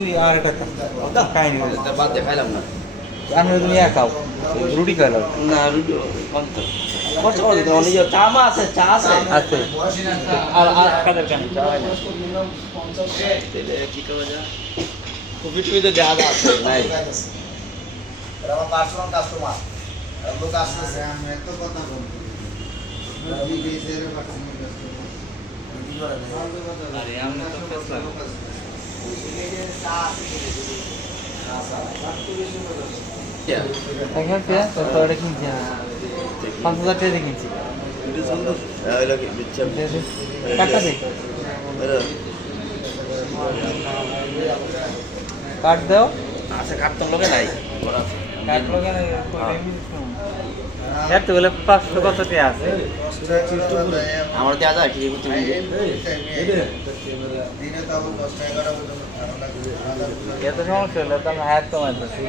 তুই আর এটা খাইনি বাদ দিয়ে খাইলাম না। আমি তুমি খাও রুটি খাইলাম না রুটি কত কষ্ট করে তো অনেক চা মা আছে চা আছে আছে আর কাদের কেন চা হয় না তাহলে কি করা যায় কফি টুই তো দেওয়া আছে নাই আমার পার্সোনাল কাস্টমার লোক আসতেছে আমি এত কথা বলবো আমি বেজের পার্সোনাল কাস্টমার আরে আমি তো ফেসলাম এখন পেয়ে তো এটা কিনছি 5,000 টাকা দিয়ে কিনছি এটা সুন্দর এই লাগে বিচ্ছা টাকা দে এটা কাট দাও আছে কাটতন লগে নাই কাট লগে না এত বলে 500 কত টাকা আছে আমার দেয়া যায় ঠিক আছে দিনে তো 10 টাকা পর্যন্ত ধারণা করি এত সমস্যা হলে তো আমি হায়াত কমাই দিচ্ছি